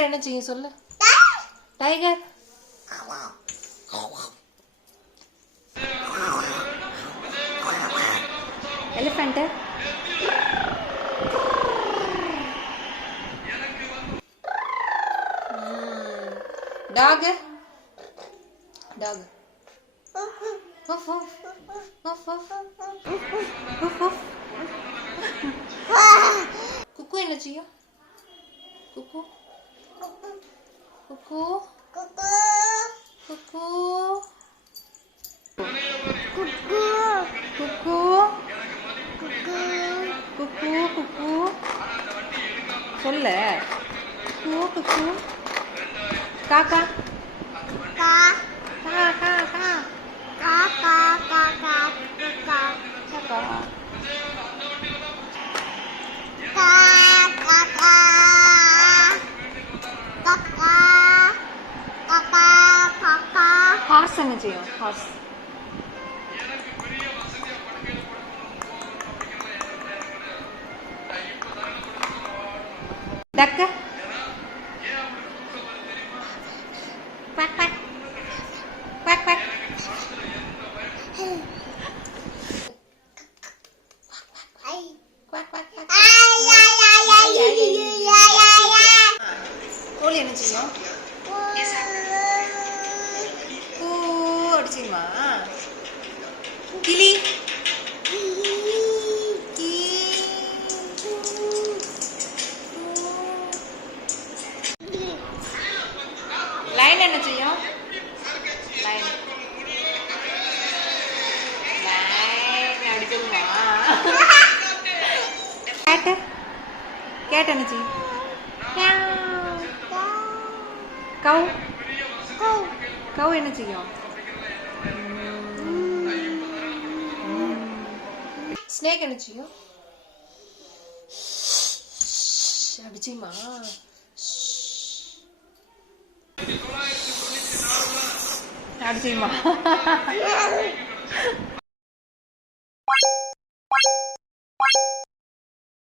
Tiger என்ன செய்யும் சொல்லு? டைகர் எலிஃபண்ட் டாக் டாக் குக்கு என்ன செய்யும்? குக்கு குக்கு குக்கு குக்கு குக்கு குக்கு சொல்ல. குக்கு குக்கு காக்கா கா கா கா கா கா கா கா கா கா கா ஹார்ஸ் என்ன செய்யும்? ஹார்ஸ் டக்கு குவாக் குவாக் குவாக் குவாக் கோழி என்ன செய்யும்? பூ அடிச்சுமா. கிளி லைன் என்ன செய்யும்? லைன் லைன் அடிச்சுமா. கேட்டு கேட் என்ன செய்யும்? கவு கவு என்ன செய்யும்? ஸ்னேக் என்ன செய்யும்? அடிச்சுமா. அடிச்சுமா.